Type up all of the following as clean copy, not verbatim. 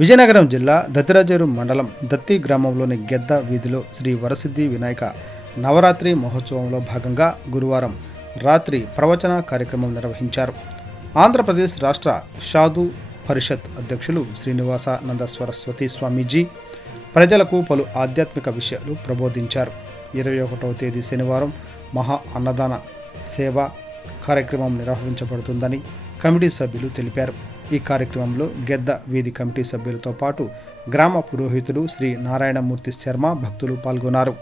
విజయనగరం జిల్లా దత్తిరాజేరు మండలం దత్తి గ్రామంలోని గెద్ద వీధిలో శ్రీ వరసిద్ధి వినాయక నవరాత్రి మహోత్సవంలో భాగంగా గురువారం రాత్రి ప్రవచన కార్యక్రమం నిర్వహించారు. ఆంధ్రప్రదేశ్ రాష్ట్ర షాదు పరిషత్ అధ్యక్షులు శ్రీనివాసానంద సరస్వతి స్వామీజీ ప్రజలకు పలు ఆధ్యాత్మిక విషయాలు ప్రబోధించారు. 21వ తేదీ శనివారం మహా అన్నదాన సేవ కార్యక్రమం నిర్వహించబడుతుందని కమిటీ సభ్యులు తెలిపారు. ఈ కార్యక్రమంలో గెద్ద వీధి కమిటీ సభ్యులతో పాటు గ్రామ పురోహితుడు శ్రీ నారాయణమూర్తి శర్మ భక్తులు పాల్గొన్నారు.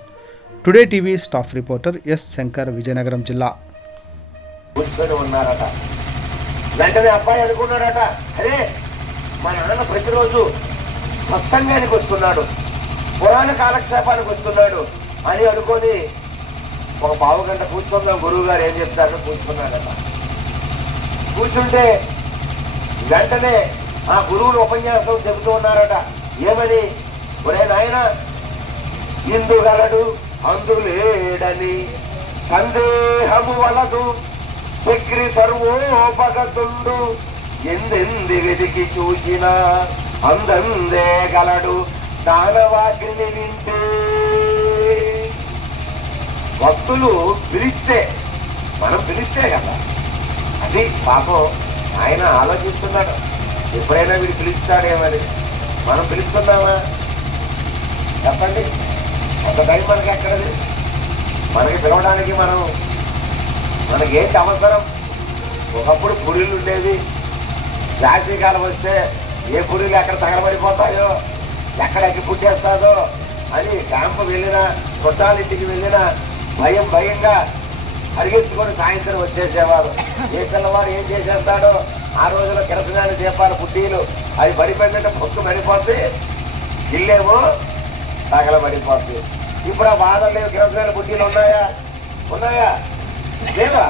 Today TV staff reporter yes Shankar, Vizianagaram జిల్లా. వెంటనే అబ్బాయి అనుకున్నాడట, అరే మా నాన్న ప్రతిరోజు సత్సంగానికి వస్తున్నాడు, పురాణ కాలక్షేపానికి వస్తున్నాడు అని అనుకొని ఒక పావు గంట కూర్చుందాం, గురువు గారు ఏం చెప్తారని కూర్చున్నాడట. కూర్చుంటే వెంటనే ఆ గురువులు ఉపన్యాసం చెబుతూ ఉన్నారట. ఏమని? ఒరే నాయన, ఇందుగలడు అందులేడని సందేహము వలదు, చక్రి సర్వోపగతుండు, ఎందెంది వెతికి చూసినా అందందే గలడు దానవాగ్ని వింటే. భక్తులు పిలిస్తే, మనం పిలిస్తే కదా, అది పాపం ఆయన ఆలోచిస్తున్నాడు. ఎప్పుడైనా వీడు పిలుస్తాడేమని. మనం పిలుస్తున్నామా చెప్పండి? అంత టైం మనకి ఎక్కడది? మనకి పిలవడానికి మనకేంటి అవసరం? ఒకప్పుడు పురీలు ఉండేది. వేసవికాలం వస్తే ఏ పురీలు ఎక్కడ తగలబడిపోతాయో, ఎక్కడెక్కి పుట్టేస్తాదో అని క్యాంపు వెళ్ళినా, చుట్టాలింటికి వెళ్ళినా భయంగా పరిగెత్తుకొని సాయంత్రం వచ్చేసేవారు. ఏ పిల్లవాడు ఏం చేసేస్తాడో, ఆ రోజులో కిరసనాలు దీపాలు పుట్టీలు అవి పడిపోయిందంటే పొత్తు పడిపోతే, ఇల్లేమో తగలబడిపోతే. ఇప్పుడు ఆ బాధలు లేవు. కిరసనాలు పుట్టీలు ఉన్నాయా? లేవా?